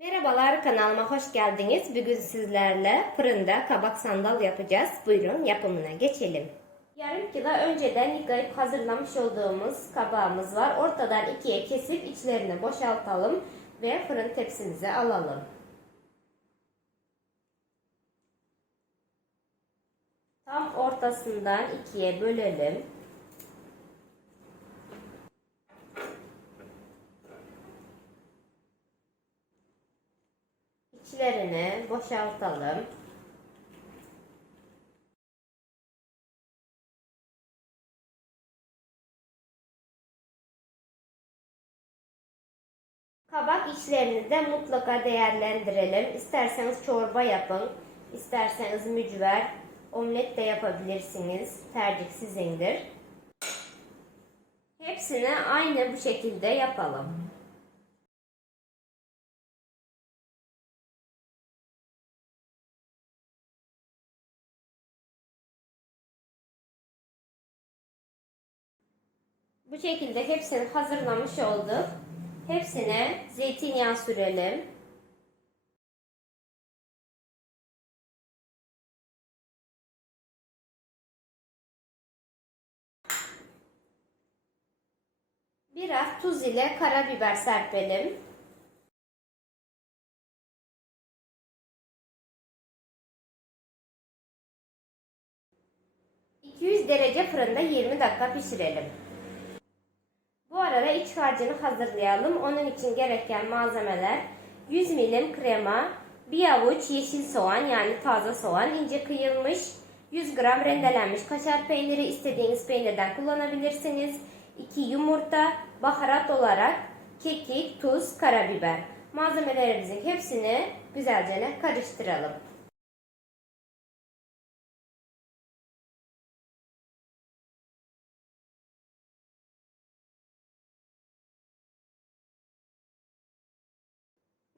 Merhabalar kanalıma hoş geldiniz. Bugün sizlerle fırında kabak sandal yapacağız. Buyurun yapımına geçelim. Yarım kilo önceden yıkayıp hazırlamış olduğumuz kabağımız var. Ortadan ikiye kesip içlerini boşaltalım ve fırın tepsimize alalım. Tam ortasından ikiye bölelim. İçlerini boşaltalım. Kabak içlerini de mutlaka değerlendirelim. İsterseniz çorba yapın, isterseniz mücver, omlet de yapabilirsiniz. Tercih sizindir. Hepsini aynı bu şekilde yapalım. Bu şekilde hepsini hazırlamış olduk. Hepsine zeytinyağı sürelim. Biraz tuz ile karabiber serpelim. ...200 derece fırında 20 dakika pişirelim. Arada iç harcını hazırlayalım. Onun için gereken malzemeler 100 milim krema, bir avuç yeşil soğan yani taze soğan ince kıyılmış, 100 gram rendelenmiş kaşar peyniri istediğiniz peynirden kullanabilirsiniz. 2 yumurta, baharat olarak kekik, tuz, karabiber. Malzemelerimizin hepsini güzelce karıştıralım.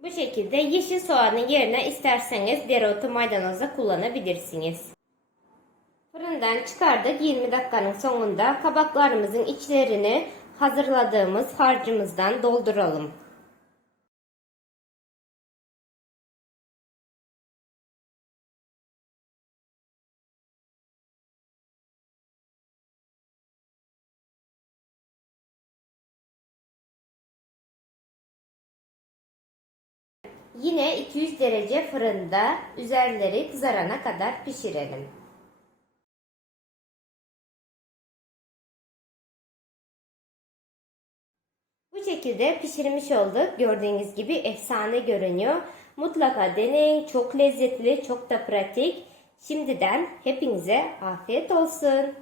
Bu şekilde yeşil soğanın yerine isterseniz dereotu maydanoz da kullanabilirsiniz. Fırından çıkardık 20 dakikanın sonunda kabaklarımızın içlerini hazırladığımız harcımızdan dolduralım. Yine 200 derece fırında üzerleri kızarana kadar pişirelim. Bu şekilde pişirmiş olduk. Gördüğünüz gibi efsane görünüyor. Mutlaka deneyin. Çok lezzetli, çok da pratik. Şimdiden hepinize afiyet olsun.